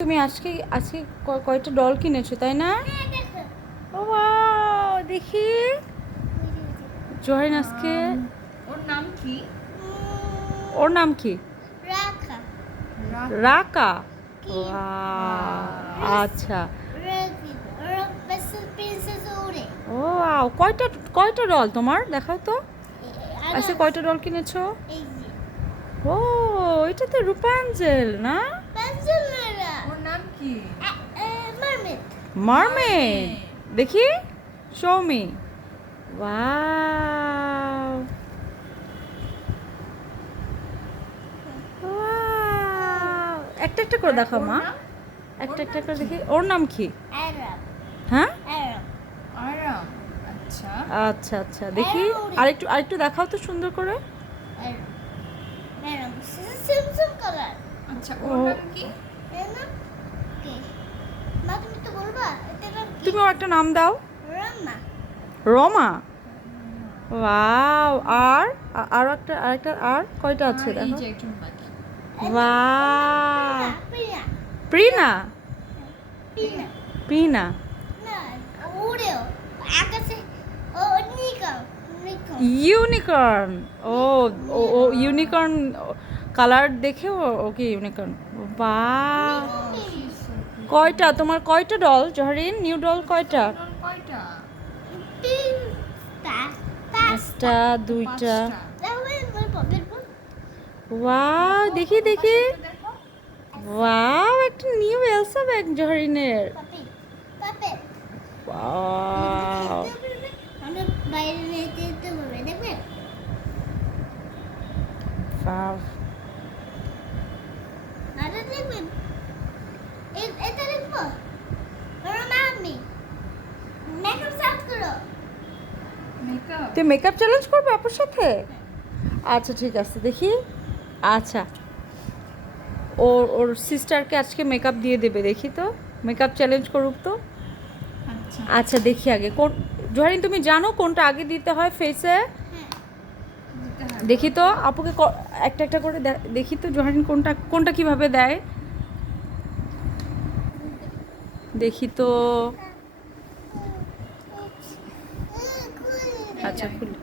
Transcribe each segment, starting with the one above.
তুমি আজকে আজকে কয়টা ডল কিনেছো তাই না? ও দেখি জহিন আজকে ওর নাম কি? ওর নাম কি? রাখা রাকা। কি? আচ্ছা। প্রিন্সেস ওরে ও কয়টা কয়টা ডল তোমার দেখাও তো। আজকে কয়টা ডল কিনেছো? এই যে ও এটা তো রূপাঞ্জল না? পেন্সিলরা ওর নাম কি? Mermaid mermaid. দেখি শো মি। ওয়াও একটা একটা করে দেখাও মা। একটা একটা করে দেখি ওর নাম কি? আরব হ্যাঁ আরব আরাম। আচ্ছা, আচ্ছা আচ্ছা দেখি আরেকটু আরেকটু দেখাও তো সুন্দর করে। আরব আরব সিমসম কালার আচ্ছা, ও। ওর নাম কি? এর নাম কি? মা তুমি তো বলবা এটার নাম কি? তুমি ওর একটা নাম দাও। রামা রমা। ওয়াও আর আরো একটা আরেকটা আর কয়টা আছে আর এই দেখো। যে একজন বাকি। ওয়াও প্রিয়া প্রিনা প্রিয়া পিনা না ওরেও আকাশে ও নিকা নিকা ইউনিকর্ন। ও ও ও ইউনিকর্ন কালার দেখে ওকে ইউনিকর্ন। বাহ কয়টা তোমার কয়টা ডল জহরিন নিউ ডল কয়টা? ওর কয়টা? তিনটা একটা দুইটা। পাঁচটা। তাহলে আমার পকেট বল ওয়াও দেখি দেখি পাশেরটা দেখো। ওয়াও একটা নিউ এলসা ব্যাগ জহরিনের। পাপি পাপে ওয়াও আমরা বাইরে নিতে যেতে হবে দেখবে ওয়াও আরে দেখবেন এটা লিখবো মামি মেকআপ স্টার্ট করো মেকআপ। তুই মেকআপ চ্যালেঞ্জ করবে আপুর সাথে? আচ্ছা ঠিক আছে দেখি। আচ্ছা ওর ওর সিস্টারকে আজকে মেকআপ দিয়ে দেবে দেখি তো মেকআপ চ্যালেঞ্জ করুক তো। আচ্ছা, আচ্ছা দেখি আগে কোন জহরিন তুমি জানো কোনটা আগে দিতে হয় ফেসে? হ্যাঁ দিতে হবে। দেখি তো আপুকে একটা একটা করে দেখি তো জহরিন কোনটা কোনটা কিভাবে দেয় দেখি তো। আচ্ছা খুলি।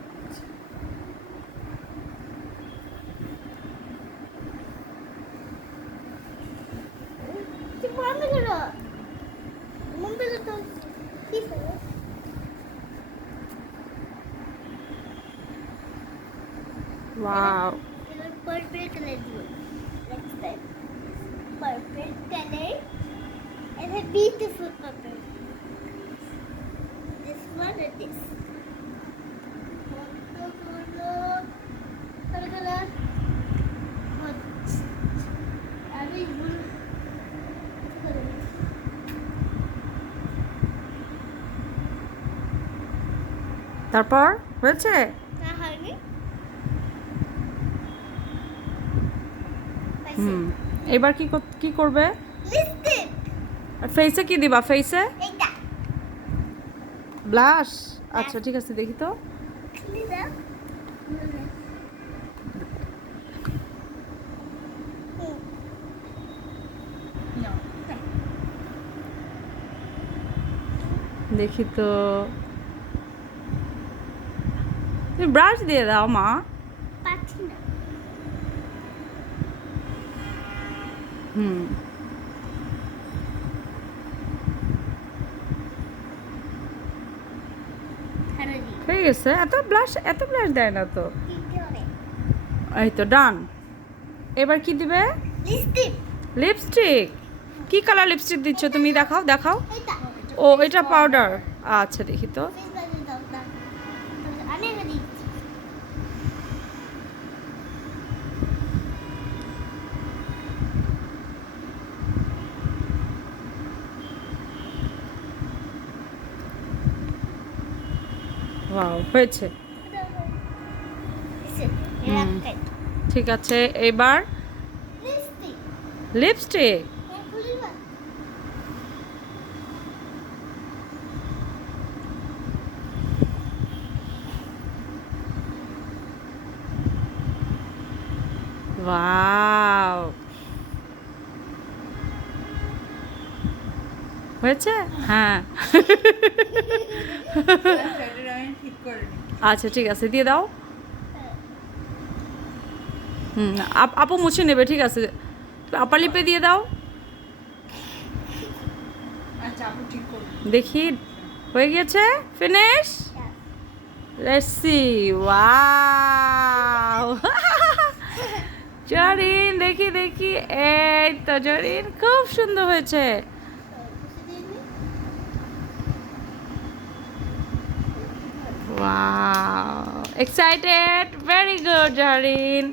তুই বন্ধ করো বন্ধ করো কি করো ওয়াও এবার পার্পল কালার দিব next time purple colour and a beautiful purple this one and this colour আমি তারপর হয়েছে? না হয়নি হুম এবার কি করবে? লিপস্টিক আর ফেসে কি দিবা ফেসে? এইটা ব্লাশ। আচ্ছা ঠিক আছে দেখি তো। লিদা নাও। দেখি তো তুমি ব্রাশ দিয়ে দাও মা। পাচ্ছি না হুম হারা দি হয়ে গেছে এত ব্লাশ দেয় না তো। দিতে হবে এই তো ডান। এবার কি দিবে? Lipstick lipstick. কি কালার লিপস্টিক দিচ্ছ তুমি দেখাও দেখাও। এইটা ও এটা পাউডার। আচ্ছা দেখি তো। ফেস বাজে দাও দাও আমি এবার দিচ্ছি ওয়াও হয়েছে। হুম। ঠিক আছে এবার লিপস্টিক লিপস্টিক। খুলিবা ওয়াও হয়েছে? হ্যাঁ। সাইডের আমি ঠিক করে নিই। আচ্ছা ঠিক আছে, দিয়ে দাও। আপু মুছে নেবে, ঠিক আছে। আপার লিপে দিয়ে দাও, আচ্ছা আপু ঠিক করুন। দেখি হয়ে গেছে। Finish. Let's see. Wow. Zarin দেখি দেখি, এই তো জরিন, খুব সুন্দর হয়েছে। Wow, excited, very good Zarin.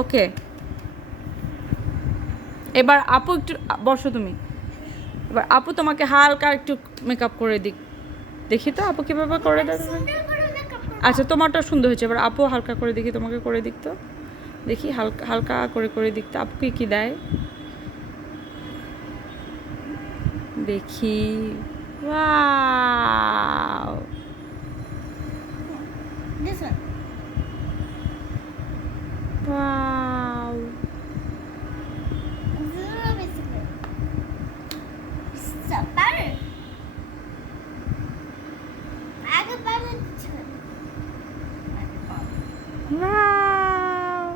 Okay, এবার আপু একটু বসো তুমি। এবার আপু তোমাকে হালকা একটু মেকআপ করে দিক, দেখি তো আপু কিভাবে করে দেবে। আচ্ছা তোমারটা সুন্দর হয়েছে, এবার আপু হালকা করে দেখি, তোমাকে করে দিক তো, দেখি হালকা হালকা করে দিক তো আপু কি দেয় দেখি। Wow, This one. Wow, Zero basically. So better. আগে বানাতে ছিল। Wow.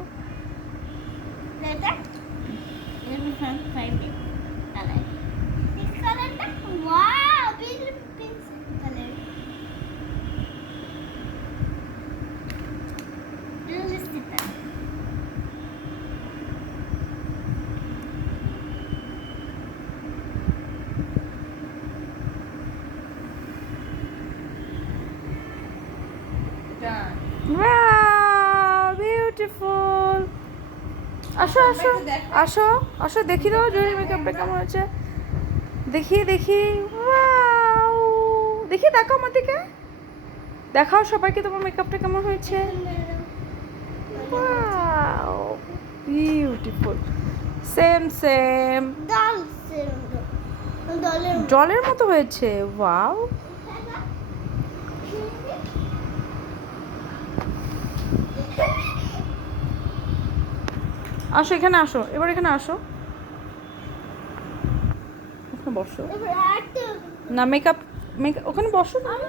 Later. Let me find it. Color. This color টা wow, beautiful pink color. Let's see that. Done. Wow, beautiful. আসো আসো আসো আসো, দেখি দাও জরির মেকআপটা কেমন হয়েছে, দেখি দেখি। ওয়াও, দেখি দেখাও আমার দিকে, দেখাও সবাইকে তোমার মেকআপটা কেমন হয়েছে। ওয়াও, বিউটিফুল, সেম সেম, ডলের জলের মতো হয়েছে। ওয়াও, আসো এখানে আসো, এবার এখানে আসো, ওখানে বসো। এবার একটা না মেকআপ ওখানে বসো তুমি।